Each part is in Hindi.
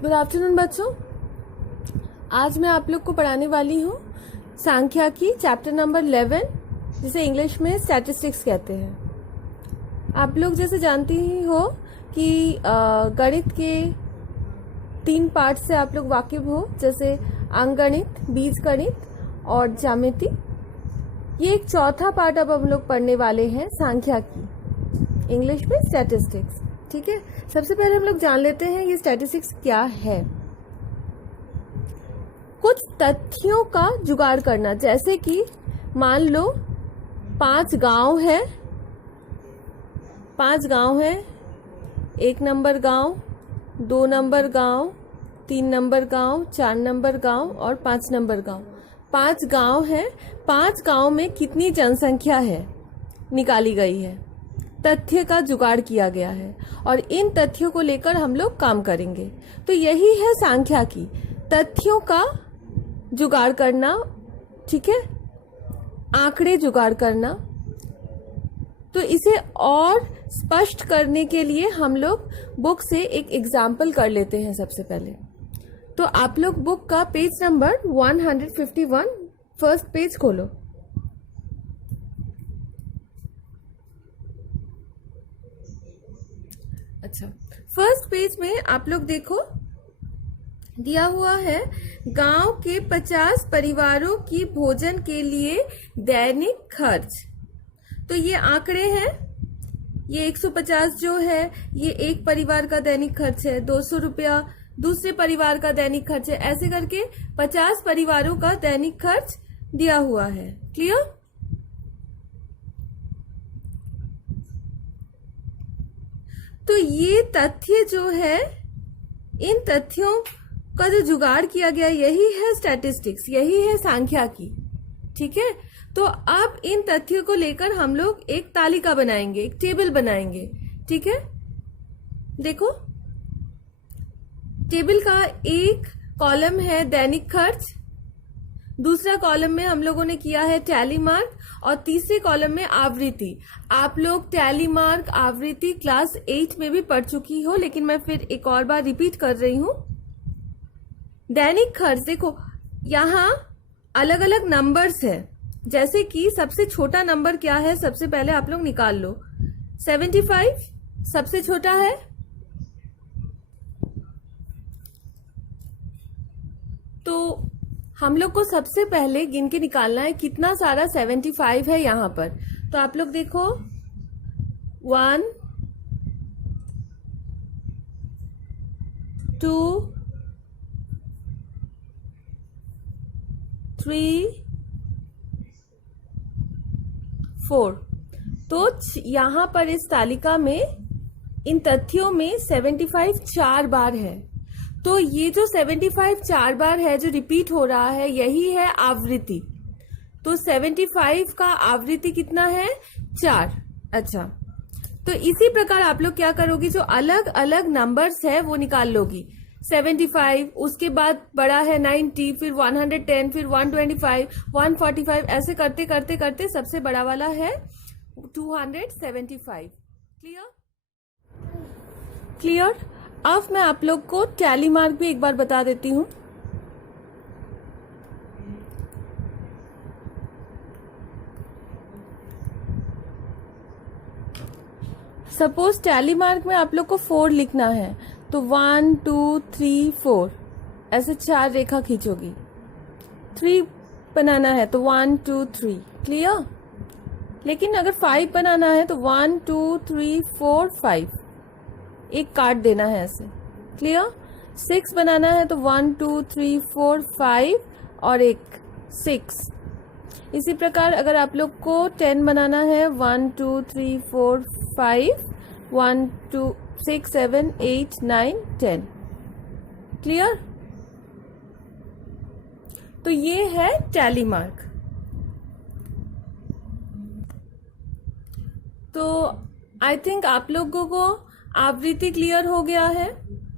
गुड आफ्टरनून बच्चों। आज मैं आप लोग को पढ़ाने वाली हूँ सांख्यिकी चैप्टर नंबर 11, जिसे इंग्लिश में स्टैटिस्टिक्स कहते हैं। आप लोग जैसे जानती ही हो कि गणित के 3 पार्ट से आप लोग वाकिफ हो, जैसे अंकगणित, बीजगणित और ज्यामिति। ये एक चौथा पार्ट अब हम लोग पढ़ने वाले हैं, सांख्यिकी, इंग्लिश में स्टैटिस्टिक्स। ठीक है, सबसे पहले हम लोग जान लेते हैं ये स्टैटिस्टिक्स क्या है। कुछ तथ्यों का जुगाड़ करना, जैसे कि मान लो 5 गांव है, 1 नंबर गांव, 2 नंबर गांव, 3 नंबर गांव, 4 नंबर गांव और 5 नंबर गांव। 5 गांव है, 5 गांव में कितनी जनसंख्या है निकाली गई है, तथ्य का जुगाड़ किया गया है और इन तथ्यों को लेकर हम लोग काम करेंगे। तो यही है सांख्यिकी, तथ्यों का जुगाड़ करना। ठीक है, आंकड़े जुगाड़ करना। तो इसे और स्पष्ट करने के लिए हम लोग बुक से एक एग्जाम्पल कर लेते हैं सबसे पहले। तो आप लोग बुक का पेज नंबर 151 फर्स्ट पेज खोलो। अच्छा, फर्स्ट पेज में आप लोग देखो, दिया हुआ है गांव के 50 परिवारों की भोजन के लिए दैनिक खर्च। तो ये आंकड़े हैं, ये 150 जो है ये एक परिवार का दैनिक खर्च है, 200 रुपया दूसरे परिवार का दैनिक खर्च है, ऐसे करके 50 परिवारों का दैनिक खर्च दिया हुआ है। क्लियर? तो ये तथ्य जो है, इन तथ्यों का जो जुगाड़ किया गया, यही है स्टैटिस्टिक्स, यही है सांख्यिकी। ठीक है, तो अब इन तथ्यों को लेकर हम लोग एक तालिका बनाएंगे, एक टेबल बनाएंगे। ठीक है, देखो, टेबल का एक कॉलम है दैनिक खर्च, दूसरा कॉलम में हम लोगों ने किया है टैली मार्क और तीसरे कॉलम में आवृत्ति। आप लोग टैली मार्क, आवृत्ति क्लास 8 में भी पढ़ चुकी हो, लेकिन मैं फिर एक और बार रिपीट कर रही हूं। दैनिक खर्च देखो, यहां अलग अलग नंबर्स है, जैसे कि सबसे छोटा नंबर क्या है, सबसे पहले आप लोग निकाल लो। 75 सबसे छोटा है, तो हम लोग को सबसे पहले गिन के निकालना है कितना सारा 75 है यहां पर। तो आप लोग देखो, 1 2 3 4। तो यहां पर इस तालिका में, इन तथ्यों में 75 4 बार है। तो ये जो 75 4 बार है, जो रिपीट हो रहा है, यही है आवृत्ति। तो 75 का आवृत्ति कितना है? 4। अच्छा, तो इसी प्रकार आप लोग क्या करोगी, जो अलग अलग नंबर्स है वो निकाल लोगी। 75, उसके बाद बड़ा है 90, फिर 110, फिर 125, 145, ऐसे करते करते करते सबसे बड़ा वाला है 275। क्लियर? क्लियर? अब मैं आप लोग को टैली मार्क भी एक बार बता देती हूं। सपोज टैली मार्क में आप लोग को 4 लिखना है, तो 1 2 3 4 ऐसे 4 रेखा खींचोगी। 3 बनाना है तो 1 2 3। क्लियर? लेकिन अगर 5 बनाना है तो 1 2 3 4 5, एक काट देना है ऐसे। क्लियर? 6 बनाना है तो 1 2 3 4 5 और एक 6। इसी प्रकार अगर आप लोग को 10 बनाना है, 1 2 3 4 5 1 2 6 7 8 9 10। क्लियर? तो ये है टैली मार्क। तो आई थिंक आप लोगों को आवृत्ति क्लियर हो गया है,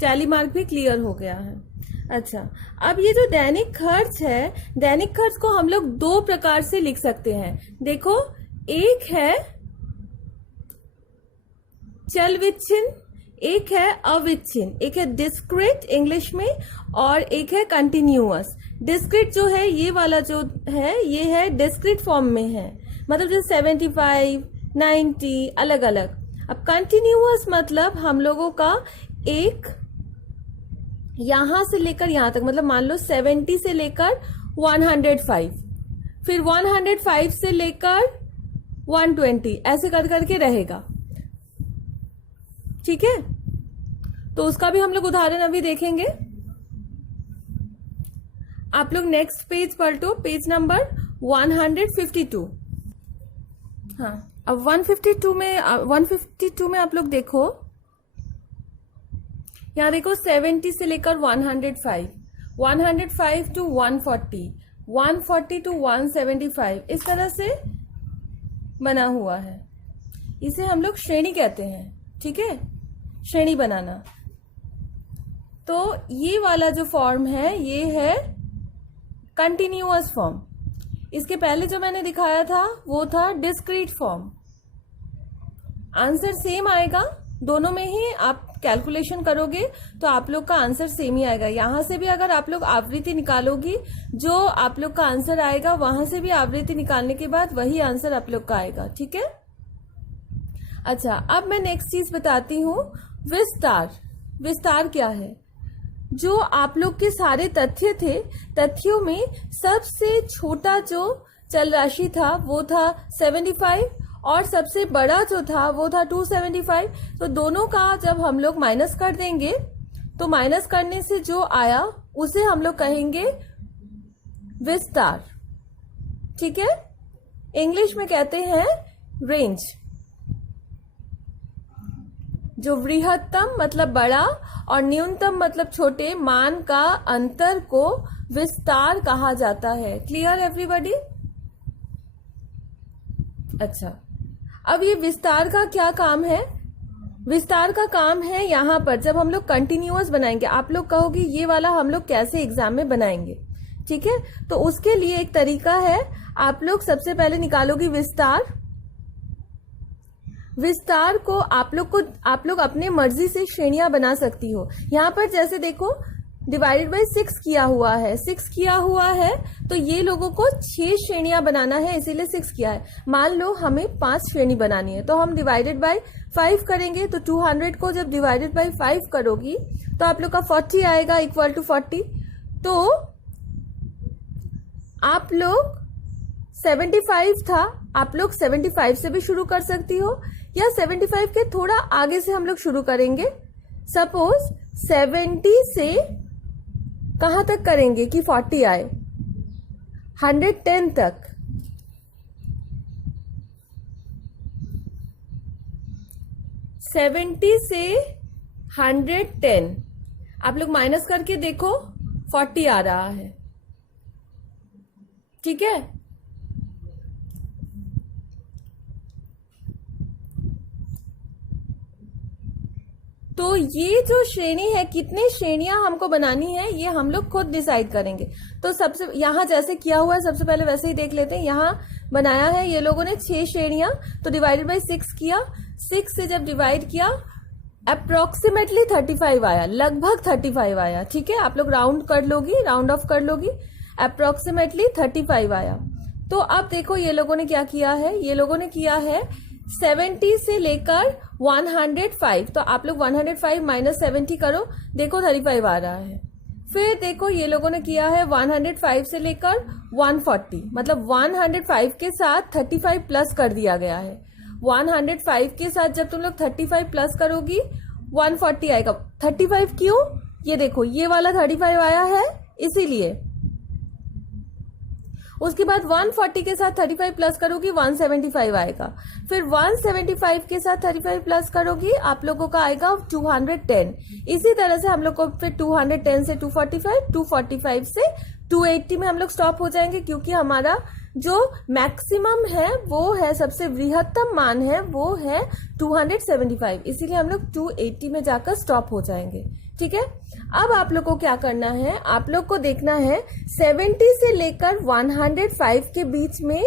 टैली मार्क भी क्लियर हो गया है। अच्छा, अब ये जो दैनिक खर्च है, दैनिक खर्च को हम लोग 2 प्रकार से लिख सकते हैं। देखो, एक है चल विच्छिन्न, एक है अविच्छिन्न, एक है डिस्क्रीट इंग्लिश में, और एक है कंटिन्यूअस। डिस्क्रीट जो है ये वाला जो है ये है डिस्क्रीट फॉर्म में है, मतलब जैसे 75, 90 अलग अलग। अब कंटिन्यूअस मतलब हम लोगों का एक यहां से लेकर यहां तक, मतलब मान लो 70 से लेकर 105, फिर 105 से लेकर 120, ऐसे कर करके रहेगा। ठीक है, तो उसका भी हम लोग उदाहरण अभी देखेंगे। आप लोग नेक्स्ट पेज पलटो, पेज नंबर 152। हाँ, अब 152 में आप लोग देखो, यहां देखो 70 से लेकर 105, 105 टू 140, 140 टू 175, इस तरह से बना हुआ है। इसे हम लोग श्रेणी कहते हैं। ठीक है, श्रेणी बनाना। तो ये वाला जो फॉर्म है ये है कंटिन्यूअस फॉर्म। इसके पहले जो मैंने दिखाया था वो था डिस्क्रीट फॉर्म। आंसर सेम आएगा दोनों में ही, आप कैलकुलेशन करोगे तो आप लोग का आंसर सेम ही आएगा। यहां से भी अगर आप लोग आवृत्ति निकालोगी, जो आप लोग का आंसर आएगा वहां से भी आवृत्ति निकालने के बाद वही आंसर आप लोग का आएगा। ठीक है, अच्छा अब मैं नेक्स्ट चीज बताती हूँ, विस्तार। विस्तार क्या है? जो आप लोग के सारे तथ्य थे, तथ्यों में सबसे छोटा जो चल राशि था वो था 75 और सबसे बड़ा जो था वो था 275। तो दोनों का जब हम लोग माइनस कर देंगे तो माइनस करने से जो आया उसे हम लोग कहेंगे विस्तार। ठीक है, इंग्लिश में कहते हैं रेंज। जो वृहत्तम मतलब बड़ा और न्यूनतम मतलब छोटे मान का अंतर को विस्तार कहा जाता है। Clear everybody? अच्छा, अब ये विस्तार का क्या काम है? विस्तार का काम है यहां पर जब हम लोग कंटिन्यूअस बनाएंगे, आप लोग कहोगे ये वाला हम लोग कैसे एग्जाम में बनाएंगे। ठीक है, तो उसके लिए एक तरीका है, आप लोग सबसे पहले निकालोगी विस्तार। विस्तार को आप लोग अपने मर्जी से श्रेणियां बना सकती हो। यहां पर जैसे देखो डिवाइडेड बाय 6 किया हुआ है, 6 किया हुआ है तो ये लोगों को 6 श्रेणियां बनाना है, इसीलिए 6 किया है। मान लो हमें 5 श्रेणी बनानी है तो हम डिवाइडेड बाय 5 करेंगे, तो 200 को जब डिवाइडेड बाय 5 करोगी तो आप लोग का 40 आएगा इक्वल टू 40। तो आप लोग 75 था, आप लोग 75 से भी शुरू कर सकती हो या 75 के थोड़ा आगे से हम लोग शुरू करेंगे। सपोज 70 से कहां तक करेंगे कि 40 आए, 110 तक। सेवेंटी से 110 आप लोग माइनस करके देखो 40 आ रहा है। ठीक है, तो ये जो श्रेणी है, कितनी श्रेणियां हमको बनानी है ये हम लोग खुद डिसाइड करेंगे। तो सबसे यहां जैसे किया हुआ है सबसे पहले वैसे ही देख लेते हैं। यहां बनाया है ये लोगों ने 6 श्रेणियां, तो डिवाइडेड बाय 6 किया। 6 से जब डिवाइड किया अप्रोक्सीमेटली 35 आया, लगभग 35 आया। ठीक है, आप लोग राउंड कर लोगी, राउंड ऑफ कर लोगी, अप्रोक्सीमेटली 35 आया। तो अब देखो ये लोगों ने क्या किया है, ये लोगों ने किया है 70 से लेकर 105। तो आप लोग 105 माइनस 70 करो, देखो 35 आ रहा है। फिर देखो ये लोगों ने किया है 105 से लेकर 140, मतलब 105 के साथ 35 प्लस कर दिया गया है। 105 के साथ जब तुम लोग 35 प्लस करोगी 140 आएगा। 35 क्यों? ये देखो ये वाला 35 आया है इसीलिए। उसके बाद 140 के साथ 35 प्लस करोगी 175 आएगा। फिर 175 के साथ 35 प्लस करोगी आप लोगों का आएगा 210। इसी तरह से हम लोग को फिर 210 से 245, 245 से 280 में हम लोग स्टॉप हो जाएंगे, क्योंकि हमारा जो मैक्सिमम है वो है, सबसे वृहत्तम मान है वो है 275, इसीलिए हम लोग 280 में जाकर स्टॉप हो जाएंगे। ठीक है, अब आप लोग को क्या करना है, आप लोग को देखना है 70 से लेकर 105 के बीच में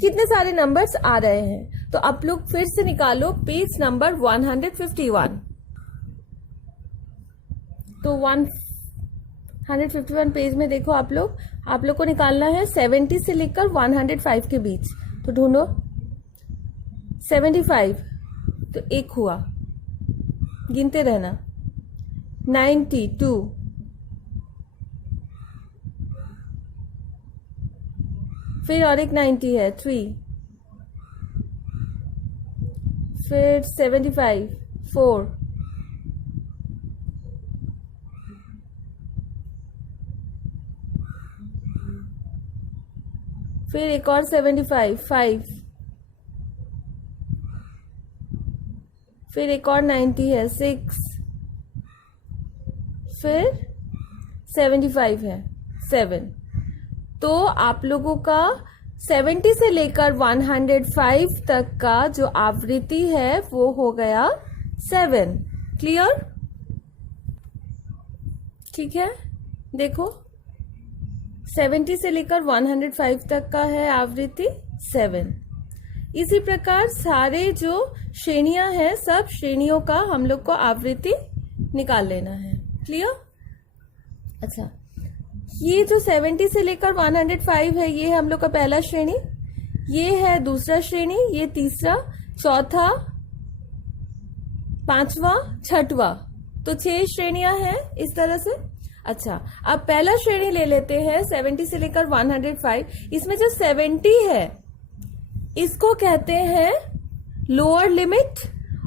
कितने सारे नंबर्स आ रहे हैं। तो आप लोग फिर से निकालो पेज नंबर 151। तो 151 पेज में देखो आप लोग को निकालना है 70 से लेकर 105 के बीच। तो ढूंढो 75, तो एक हुआ, गिनते रहना। 92, फिर और एक 90 है 3, फिर 75 4, फिर एक और 75 5, फिर एक और 90 है 6, फिर 75 है 7। तो आप लोगों का 70 से लेकर 105 तक का जो आवृत्ति है वो हो गया 7। क्लियर? ठीक है, देखो 70 से लेकर 105 तक का है आवृत्ति 7। इसी प्रकार सारे जो श्रेणियां हैं, सब श्रेणियों का हम लोग को आवृत्ति निकाल लेना है। क्लियर? अच्छा, ये जो 70 से लेकर 105 है, ये है हम लोग का पहला श्रेणी, ये है दूसरा श्रेणी, ये तीसरा, चौथा, पांचवा, छठवा। तो 6 श्रेणियां हैं इस तरह से। अच्छा, अब पहला श्रेणी ले लेते हैं 70 से लेकर 105। इसमें जो 70 है इसको कहते हैं लोअर लिमिट,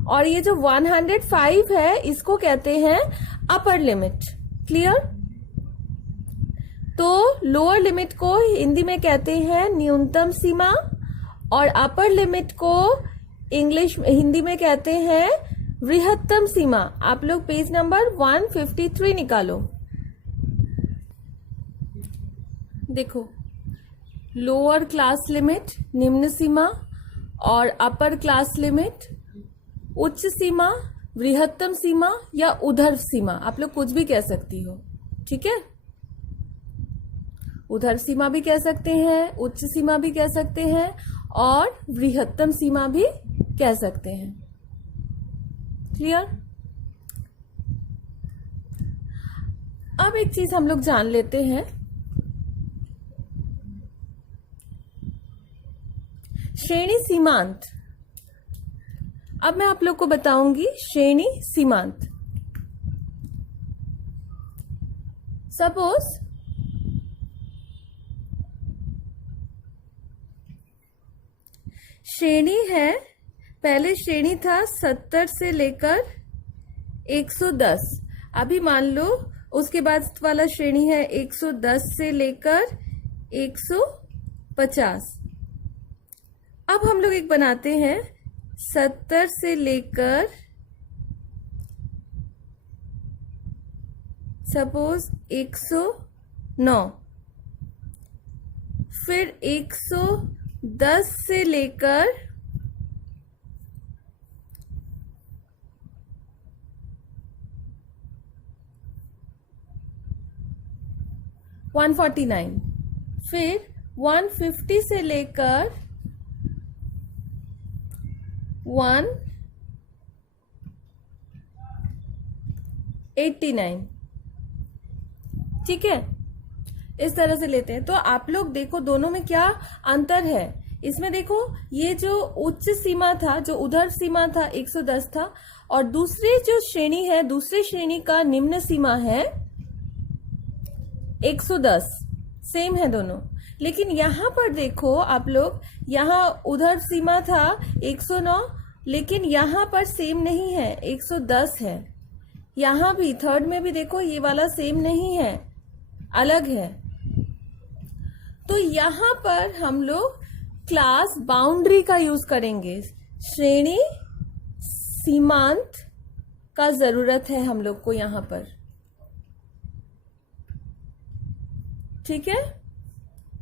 और ये जो 105 है इसको कहते हैं अपर लिमिट। क्लियर? तो लोअर लिमिट को हिंदी में कहते हैं न्यूनतम सीमा, और अपर लिमिट को हिंदी में कहते हैं वृहत्तम सीमा। आप लोग पेज नंबर 153 निकालो। देखो, लोअर क्लास लिमिट निम्न सीमा, और अपर क्लास लिमिट उच्च सीमा, वृहत्तम सीमा या उधर सीमा, आप लोग कुछ भी कह सकती हो। ठीक है, उधर सीमा भी कह सकते हैं, उच्च सीमा भी कह सकते हैं, और वृहत्तम सीमा भी कह सकते हैं। क्लियर? अब एक चीज हम लोग जान लेते हैं, श्रेणी सीमांत। अब मैं आप लोग को बताऊंगी श्रेणी सीमांत। सपोज श्रेणी है, पहले श्रेणी था 70 से लेकर 110। अभी मान लो उसके बाद वाला श्रेणी है 110 से लेकर 150। अब हम लोग एक बनाते हैं 70 से लेकर सपोज 109, फिर 110 से लेकर 149, फिर 150 से लेकर 189। ठीक है, इस तरह से लेते हैं। तो आप लोग देखो दोनों में क्या अंतर है। इसमें देखो, ये जो उच्च सीमा था, जो उधर सीमा था 110 था, और दूसरी जो श्रेणी है, दूसरी श्रेणी का निम्न सीमा है 110। सेम है दोनों। लेकिन यहां पर देखो आप लोग, यहां उधर सीमा था 109, लेकिन यहां पर सेम नहीं है, 110 है। यहां भी थर्ड में भी देखो, ये वाला सेम नहीं है, अलग है। तो यहां पर हम लोग क्लास बाउंड्री का यूज करेंगे। श्रेणी सीमांत का जरूरत है हम लोग को यहां पर। ठीक है,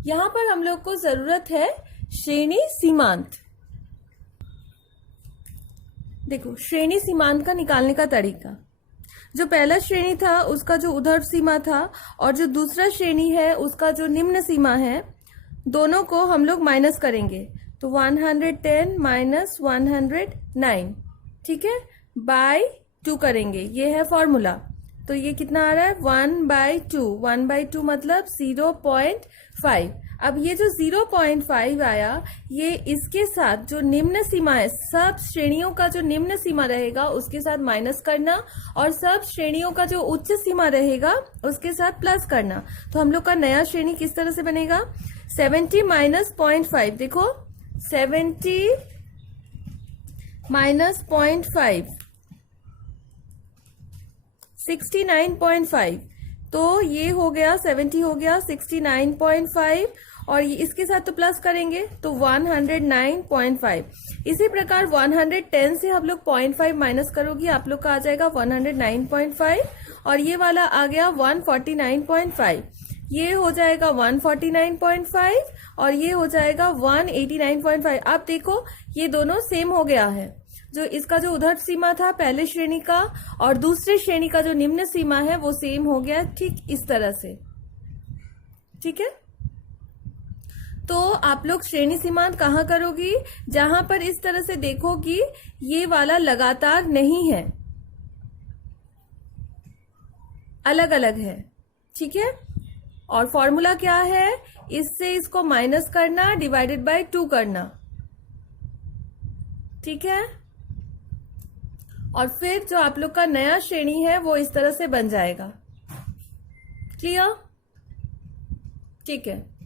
यहां पर हम लोग को जरूरत है श्रेणी सीमांत। देखो, श्रेणी सीमांत का निकालने का तरीका, जो पहला श्रेणी था उसका जो उधर सीमा था, और जो दूसरा श्रेणी है उसका जो निम्न सीमा है, दोनों को हम लोग माइनस करेंगे। तो 110 माइनस 109, ठीक है, बाय 2 करेंगे। ये है फॉर्मूला। तो ये कितना आ रहा है 1/2। 1/2 मतलब 0.5। अब ये जो 0.5 आया, ये इसके साथ जो निम्न सीमा है, सब श्रेणियों का जो निम्न सीमा रहेगा उसके साथ माइनस करना, और सब श्रेणियों का जो उच्च सीमा रहेगा उसके साथ प्लस करना। तो हम लोग का नया श्रेणी किस तरह से बनेगा, 70 माइनस 0.5। देखो 70 माइनस 0.5 69.5। तो ये हो गया 70 हो गया 69.5, और ये इसके साथ तो प्लस करेंगे तो 109.5। इसी प्रकार 110 से हम लोग 0.5 माइनस करोगी, आप लोग का आ जाएगा 109.5, और ये वाला आ गया 149.5। ये हो जाएगा 149.5 और ये हो जाएगा 189.5। आप देखो ये दोनों सेम हो गया है। जो इसका जो उधर सीमा था पहले श्रेणी का और दूसरे श्रेणी का जो निम्न सीमा है वो सेम हो गया, ठीक इस तरह से। ठीक है, तो आप लोग श्रेणी सीमांत कहाँ करोगी, जहां पर इस तरह से देखोगी ये वाला लगातार नहीं है, अलग अलग है। ठीक है, और फॉर्मूला क्या है, इससे इसको माइनस करना, डिवाइडेड बाय 2 करना। ठीक है, और फिर जो आप लोग का नया श्रेणी है वो इस तरह से बन जाएगा। क्लियर? ठीक है।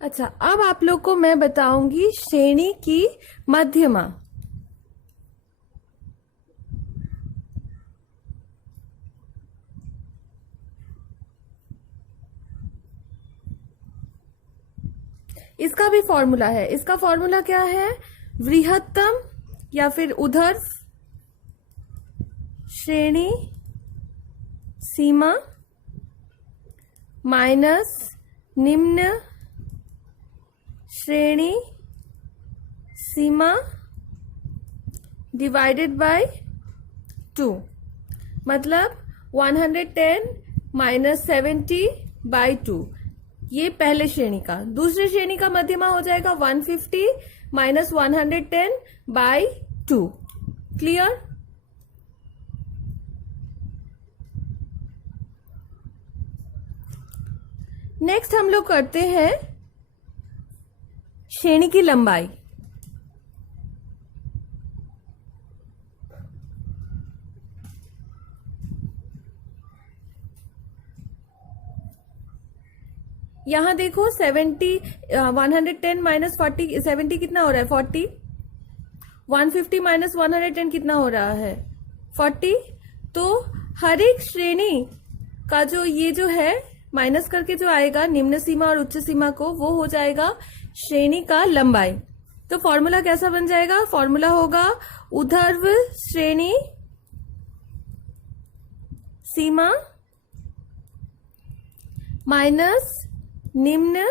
अच्छा, अब आप लोग को मैं बताऊंगी श्रेणी की मध्यमा। इसका भी फॉर्मूला है। इसका फॉर्मूला क्या है, वृहत्तम या फिर उधर श्रेणी सीमा माइनस निम्न श्रेणी सीमा डिवाइडेड बाय 2। मतलब 110 माइनस 70/2, ये पहले श्रेणी का। दूसरे श्रेणी का मध्यमा हो जाएगा 150 माइनस 110/2। क्लियर? नेक्स्ट हम लोग करते हैं श्रेणी की लंबाई। यहां देखो 110 माइनस 40, 70 कितना हो रहा है 40। 150 माइनस 110 कितना हो रहा है 40। तो हर एक श्रेणी का जो ये जो है माइनस करके जो आएगा निम्न सीमा और उच्च सीमा को, वो हो जाएगा श्रेणी का लंबाई। तो फॉर्मूला कैसा बन जाएगा, फॉर्मूला होगा ऊर्ध्व श्रेणी सीमा माइनस निम्न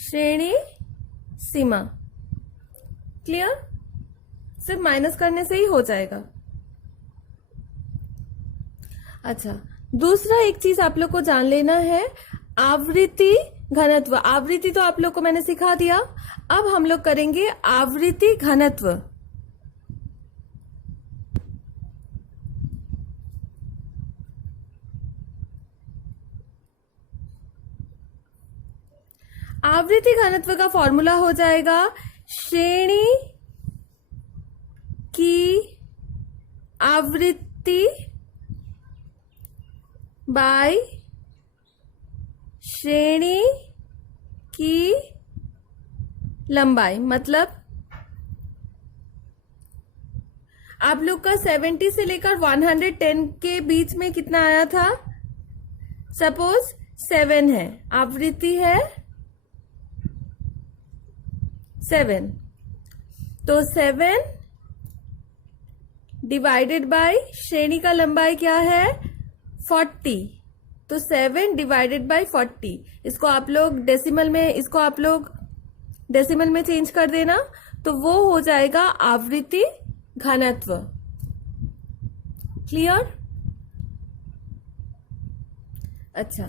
श्रेणी सीमा। क्लियर? सिर्फ माइनस करने से ही हो जाएगा। अच्छा, दूसरा एक चीज आप लोग को जान लेना है, आवृत्ति घनत्व। आवृत्ति तो आप लोग को मैंने सिखा दिया, अब हम लोग करेंगे आवृत्ति घनत्व। आवृत्ति घनत्व का फॉर्मूला हो जाएगा श्रेणी की आवृत्ति बाय श्रेणी की लंबाई। मतलब आप लोग का 70 से लेकर 110 के बीच में कितना आया था, सपोज 7 है, आवृत्ति है 7, तो 7 डिवाइडेड बाय श्रेणी का लंबाई क्या है 40, तो 7 डिवाइडेड बाय 40। इसको आप लोग डेसिमल में चेंज कर देना, तो वो हो जाएगा आवृत्ति घनत्व। क्लियर? अच्छा,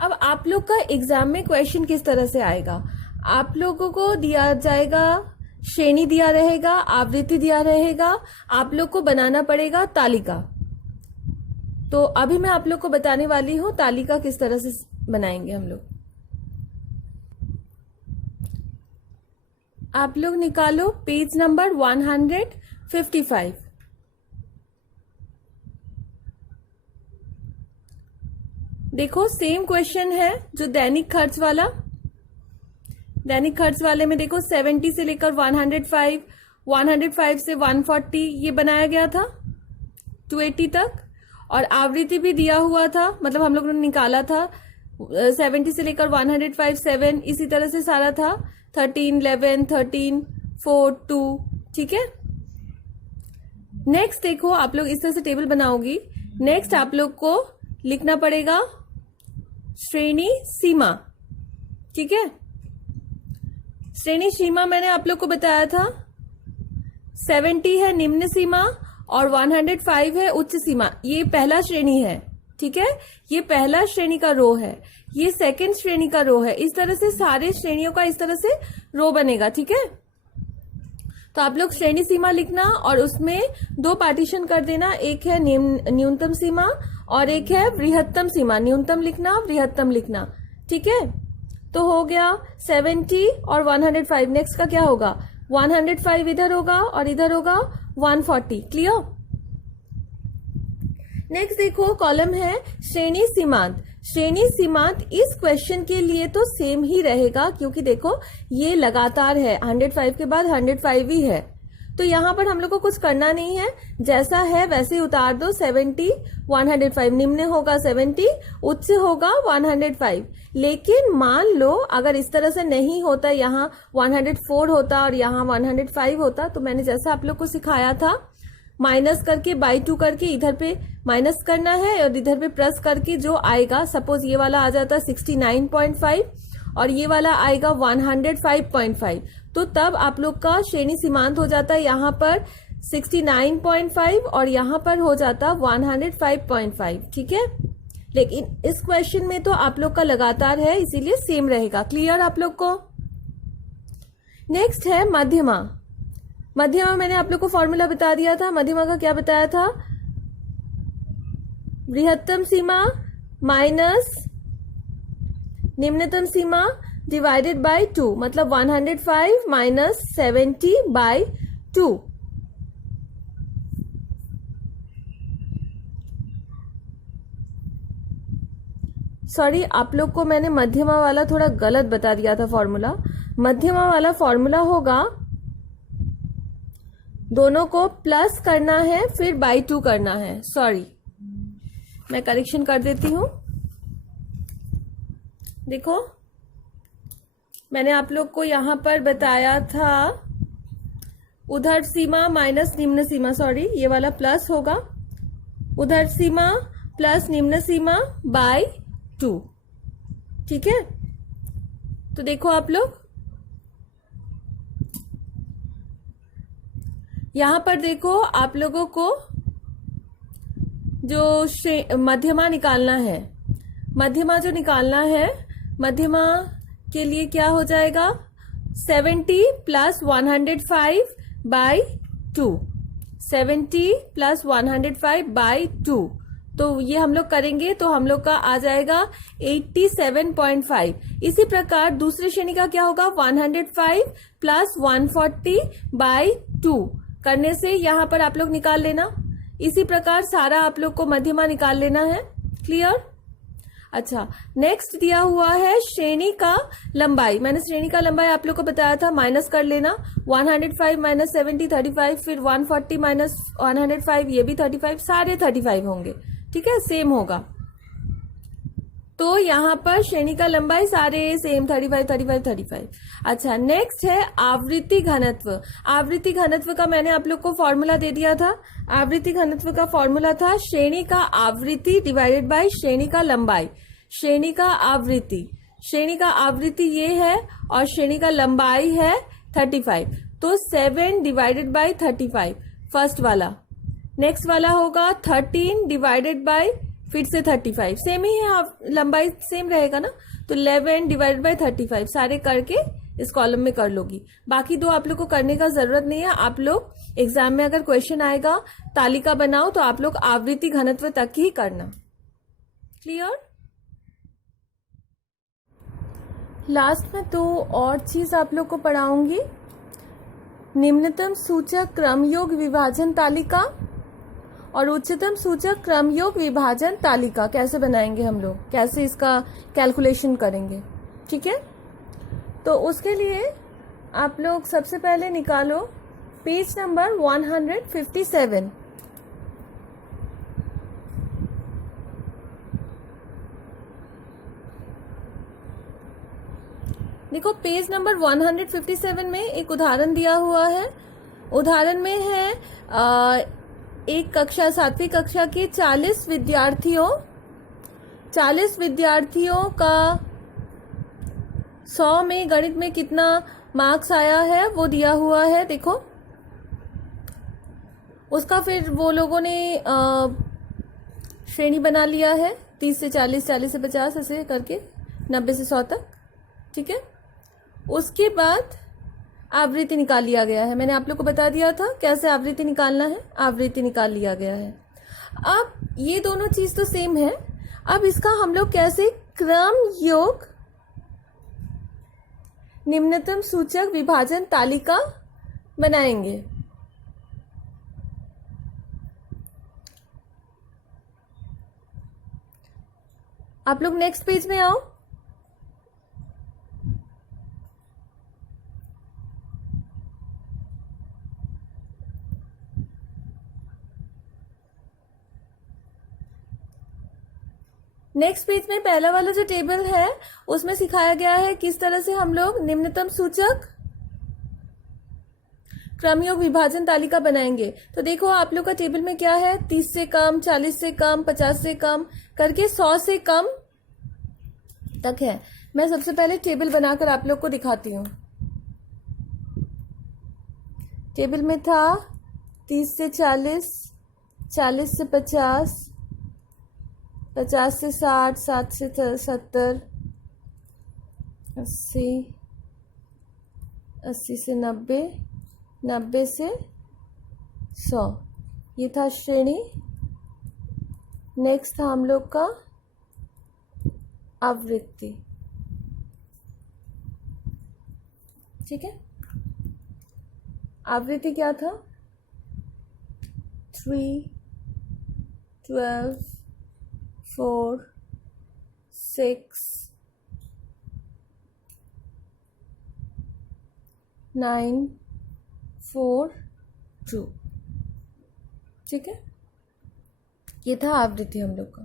अब आप लोग का एग्जाम में क्वेश्चन किस तरह से आएगा, आप लोगों को दिया जाएगा श्रेणी दिया रहेगा, आवृत्ति दिया रहेगा, आप लोग को बनाना पड़ेगा तालिका। तो अभी मैं आप लोग को बताने वाली हूं तालिका किस तरह से बनाएंगे हम लोग। आप लोग निकालो पेज नंबर 155। देखो सेम क्वेश्चन है जो दैनिक खर्च वाला। दैनिक खर्च वाले में देखो 70 से लेकर 105, 105 से 140 ये बनाया गया था 280 तक, और आवृत्ति भी दिया हुआ था, मतलब हम लोगों ने निकाला था 70 से लेकर 105, 7 इसी तरह से सारा था, 13, 11, 13, 4, 2। ठीक है। नेक्स्ट देखो आप लोग इस तरह से टेबल बनाओगी। नेक्स्ट आप लोग को लिखना पड़ेगा श्रेणी सीमा। ठीक है। श्रेणी सीमा मैंने आप लोग को बताया था 70 है निम्न सीमा और 105 है उच्च सीमा। ये पहला श्रेणी है। ठीक है। ये पहला श्रेणी का रो है, ये सेकंड श्रेणी का रो है। इस तरह से सारे श्रेणियों का इस तरह से रो बनेगा। ठीक है। तो आप लोग श्रेणी सीमा लिखना और उसमें दो पार्टीशन कर देना, एक है न्यूनतम सीमा और एक है बृहत्तम सीमा। न्यूनतम लिखना, बृहत्तम लिखना। ठीक है। तो हो गया 70 और 105। नेक्स्ट का क्या होगा, 105 इधर होगा और इधर होगा 140। क्लियर। नेक्स्ट देखो कॉलम है श्रेणी सीमांत। श्रेणी सीमांत इस क्वेश्चन के लिए तो सेम ही रहेगा, क्योंकि देखो ये लगातार है, 105 के बाद 105 ही है। तो यहां पर हम लोग को कुछ करना नहीं है, जैसा है वैसे ही उतार दो। 70, 105 निम्न होगा 70, उच्च होगा 105। लेकिन मान लो अगर इस तरह से नहीं होता, यहाँ 104 होता और यहाँ 105 होता, तो मैंने जैसा आप लोग को सिखाया था माइनस करके बाई 2 करके इधर पे माइनस करना है और इधर पे प्लस करके जो आएगा, सपोज ये वाला आ जाता 69.5 और ये वाला आएगा 105.5, तो तब आप लोग का श्रेणी सीमांत हो जाता है यहाँ पर 69.5 और यहाँ पर हो जाता 105.5। ठीक है। लेकिन इस क्वेश्चन में तो आप लोग का लगातार है, इसीलिए सेम रहेगा। क्लियर आप लोग को। नेक्स्ट है मध्यमा। मध्यमा मैंने आप लोग को फॉर्मूला बता दिया था। मध्यमा का क्या बताया था, बृहत्तम सीमा माइनस निम्नतम सीमा डिवाइडेड बाय 2, मतलब 105 माइनस 70 बाय 2। सॉरी, आप लोग को मैंने मध्यमा वाला थोड़ा गलत बता दिया था फॉर्मूला। मध्यमा वाला फॉर्मूला होगा, दोनों को प्लस करना है फिर बाई 2 करना है। सॉरी, मैं करेक्शन कर देती हूं। देखो मैंने आप लोग को यहां पर बताया था उधर सीमा माइनस निम्न सीमा, सॉरी ये वाला प्लस होगा, उधर सीमा प्लस निम्न सीमा बाय 2। ठीक है। तो देखो आप लोग यहां पर देखो, आप लोगों को जो मध्यमा निकालना है, मध्यमा जो निकालना है, मध्यमा के लिए क्या हो जाएगा 70 प्लस 105 बाय 2, 70 प्लस 105 बाय 2। तो ये हम लोग करेंगे तो हम लोग का आ जाएगा 87.5। इसी प्रकार दूसरी श्रेणी का क्या होगा, 105 प्लस 140 बाय 2 करने से यहां पर आप लोग निकाल लेना। इसी प्रकार सारा आप लोग को मध्यमा निकाल लेना है। क्लियर। अच्छा, नेक्स्ट दिया हुआ है श्रेणी का लंबाई। मैंने श्रेणी का लंबाई आप लोग को बताया था, माइनस कर लेना। 105 माइनस 70 35, फिर 140 माइनस 105 ये भी 35, सारे 35 होंगे। ठीक है, सेम होगा। तो यहाँ पर श्रेणी का लंबाई सारे सेम 35 35 35। अच्छा, नेक्स्ट है आवृत्ति घनत्व। आवृत्ति घनत्व का मैंने आप लोग को फॉर्मूला दे दिया था। आवृत्ति घनत्व का फॉर्मूला था श्रेणी का आवृत्ति डिवाइडेड बाय श्रेणी का लंबाई। श्रेणी का आवृत्ति, श्रेणी का आवृत्ति ये है और श्रेणी का लंबाई है 35, तो 7 डिवाइडेड बाय 35 फर्स्ट वाला। नेक्स्ट वाला होगा 13 डिवाइडेड बाय फिर से 35, सेम ही है, लंबाई सेम रहेगा ना, तो 11 डिवाइडेड बाय 35 सारे करके इस कॉलम में कर लोगी। बाकी दो आप लोग को करने का जरूरत नहीं है। आप लोग एग्जाम में अगर क्वेश्चन आएगा तालिका बनाओ तो आप लोग आवृत्ति घनत्व तक ही करना। क्लियर? लास्ट में दो और चीज आप लोग को पढ़ाऊंगी। निम्नतम सूचक क्रमयोग विभाजन तालिका और उच्चतम सूचक क्रमयोग विभाजन तालिका कैसे बनाएंगे हम लोग, कैसे इसका कैलकुलेशन करेंगे। ठीक है, तो उसके लिए आप लोग सबसे पहले निकालो पेज नंबर 157। देखो पेज नंबर 157 में एक उदाहरण दिया हुआ है। उदाहरण में है एक कक्षा 7वीं कक्षा के 40 विद्यार्थियों का 100 में गणित में कितना मार्क्स आया है वो दिया हुआ है। देखो उसका फिर वो लोगों ने श्रेणी बना लिया है 30 से 40, 40 से 50 ऐसे करके 90 से 100 तक। ठीक है, उसके बाद आवृत्ति निकाल लिया गया है। मैंने आप लोग को बता दिया था कैसे आवृत्ति निकालना है, आवृत्ति निकाल लिया गया है। अब ये दोनों चीज तो सेम है। अब इसका हम लोग कैसे क्रम योग निम्नतम सूचक विभाजन तालिका बनाएंगे। आप लोग नेक्स्ट पेज में आओ। नेक्स्ट पेज में पहला वाला जो टेबल है उसमें सिखाया गया है किस तरह से हम लोग निम्नतम सूचक क्रमयोग विभाजन तालिका बनाएंगे। तो देखो आप लोग का टेबल में क्या है, 30 से कम, 40 से कम, 50 से कम करके 100 से कम तक है। मैं सबसे पहले टेबल बनाकर आप लोग को दिखाती हूँ। टेबल में था 30 से 40, 40 से 50, 50 से 60, 60 से 70, 80, 80 से 90, 90 से 100। ये था श्रेणी। नेक्स्ट था हम लोग का आवृत्ति। ठीक है, आवृत्ति क्या था, 3, 12, 4, 6, 9, 4, 2। ठीक है, ये था आवृत्ति हम लोग का।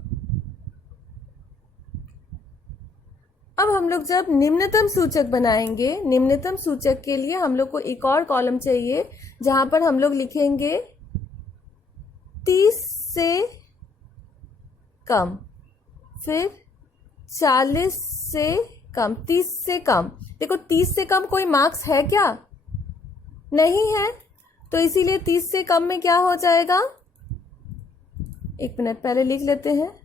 अब हम लोग जब निम्नतम सूचक बनाएंगे, निम्नतम सूचक के लिए हम लोग को एक और कॉलम चाहिए जहां पर हम लोग लिखेंगे 30 से कम, फिर 40 से कम, 30 से कम। देखो 30 से कम कोई मार्क्स है क्या, नहीं है, तो इसीलिए 30 से कम में क्या हो जाएगा, एक मिनट पहले लिख लेते हैं।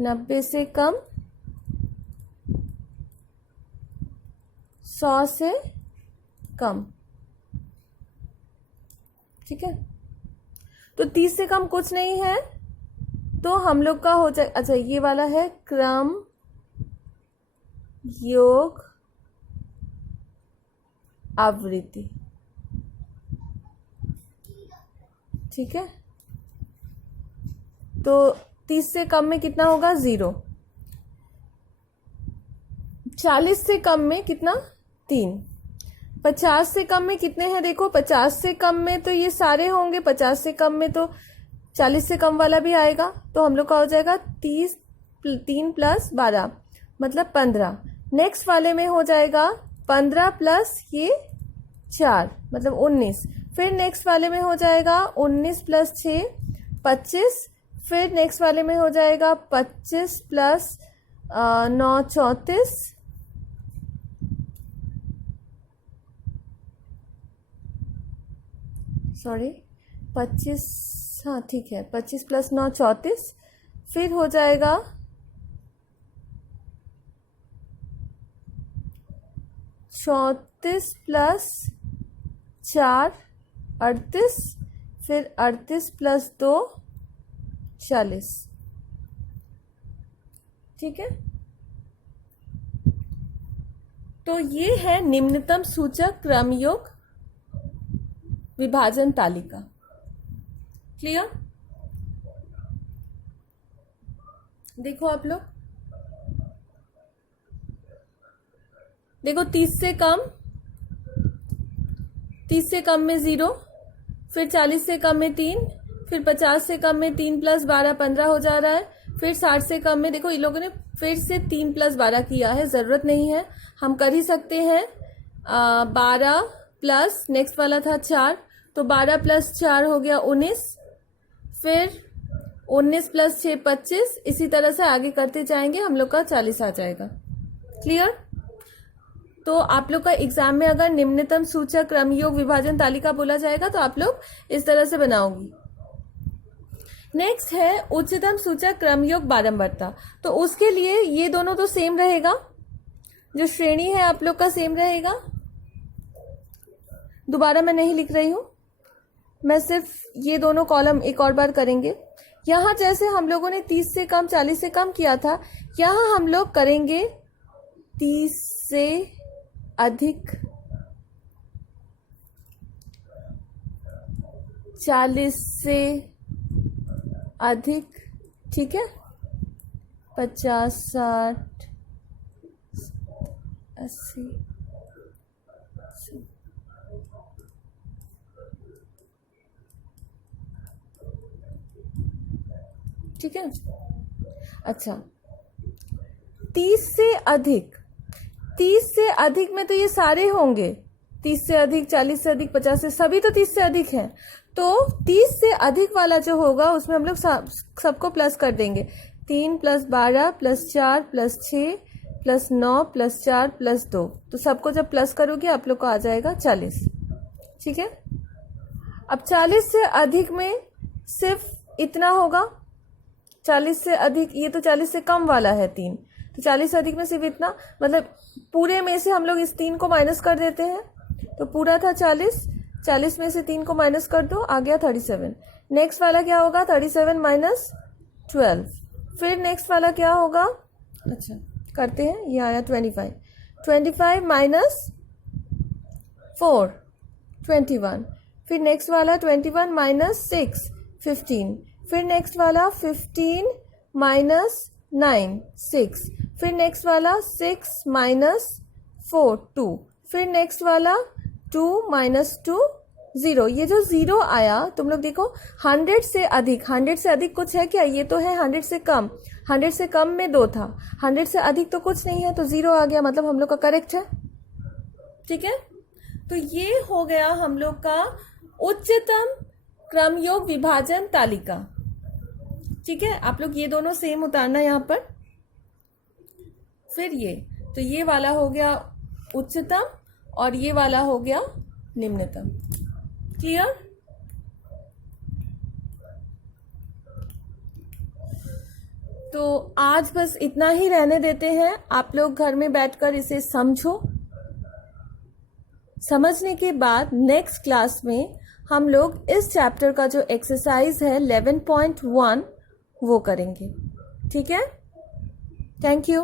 नब्बे से कम, 100 से कम। ठीक है, तो 30 से कम कुछ नहीं है तो हम लोग का हो जाए, अच्छा ये वाला है क्रम योग आवृत्ति। ठीक है, तो 30 से कम में कितना होगा, 0। 40 से कम में कितना, 3। 50 से कम में कितने हैं, देखो 50 से कम में तो ये सारे होंगे, 50 से कम में तो 40 से कम वाला भी आएगा, तो हम लोग का हो जाएगा 30, 3 + 12 मतलब 15। नेक्स्ट वाले में हो जाएगा 15 प्लस ये 4 मतलब 19। फिर नेक्स्ट वाले में हो जाएगा 19 + 6 25। फिर नेक्स्ट वाले में हो जाएगा 25 + 9 34। सॉरी 25 हाँ ठीक है, 25 + 9 34, फिर हो जाएगा 34 + 4 38, फिर 38 + 2 40। ठीक है, तो ये है निम्नतम सूचक क्रमयोग विभाजन तालिका। क्लियर? देखो आप लोग, देखो 30 से कम में 0, फिर 40 से कम में 3, फिर 50 से कम में 3 + 12 15 हो जा रहा है, फिर 60 से कम में, देखो इन लोगों ने फिर से 3 + 12 किया है, ज़रूरत नहीं है, हम कर ही सकते हैं। 12 प्लस नेक्स्ट वाला था 4, तो 12 + 4 हो गया 19, फिर 19 + 6 25, इसी तरह से आगे करते जाएंगे, हम लोग का 40 आ जाएगा। क्लियर? तो आप लोग का एग्जाम में अगर निम्नतम सूचक क्रमयोग विभाजन तालिका बोला जाएगा तो आप लोग इस तरह से बनाओगी। नेक्स्ट है उच्चतम सूचक क्रमयोग बारंबारता। तो उसके लिए ये दोनों तो सेम रहेगा, जो श्रेणी है आप लोग का सेम रहेगा। दोबारा मैं नहीं लिख रही हूं, मैं सिर्फ ये दोनों कॉलम एक और बार करेंगे। यहाँ जैसे हम लोगों ने 30 से कम 40 से कम किया था, यहाँ हम लोग करेंगे 30 से अधिक 40 से अधिक, ठीक है, 50 60 80, ठीक है। अच्छा, 30 से अधिक, 30 से अधिक में तो ये सारे होंगे, 30 से अधिक 40 से अधिक 50 से, सभी तो 30 से अधिक हैं। तो 30 से अधिक वाला जो होगा उसमें हम लोग सबको प्लस कर देंगे। 3 + 12 + 4 + 6 + 9 + 4 + 2, तो सबको जब प्लस करोगे आप लोग को आ जाएगा 40। ठीक है, अब 40 से अधिक में सिर्फ इतना होगा, 40 से अधिक, ये तो 40 से कम वाला है 3, तो 40 से अधिक में सिर्फ इतना, मतलब पूरे में से हम लोग इस 3 को माइनस कर देते हैं, तो पूरा था 40, 40 में से 3 को माइनस कर दो, आ गया 37। नेक्स्ट वाला क्या होगा, 37 - 12, फिर नेक्स्ट वाला क्या होगा, अच्छा करते हैं, ये आया 25, 25 - 4 21, फिर नेक्स्ट वाला 21 - 6 15, फिर नेक्स्ट वाला 15 - 9 6, फिर नेक्स्ट वाला 6 - 4 2, फिर नेक्स्ट वाला 2 - 2 0। ये जो 0 आया, तुम लोग देखो 100 से अधिक, 100 से अधिक कुछ है क्या, ये तो है 100 से कम, 100 से कम में 2 था, 100 से अधिक तो कुछ नहीं है, तो 0 आ गया, मतलब हम लोग का करेक्ट है। ठीक है, तो ये हो गया हम लोग का उच्चतम क्रमयोग विभाजन तालिका। ठीक है, आप लोग ये दोनों सेम उतारना यहाँ पर, फिर ये, तो ये वाला हो गया उच्चतम और ये वाला हो गया निम्नतम। क्लियर? तो आज बस इतना ही रहने देते हैं, आप लोग घर में बैठकर इसे समझो। समझने के बाद नेक्स्ट क्लास में हम लोग इस चैप्टर का जो एक्सरसाइज है 11.1 वो करेंगे। ठीक है, थैंक यू।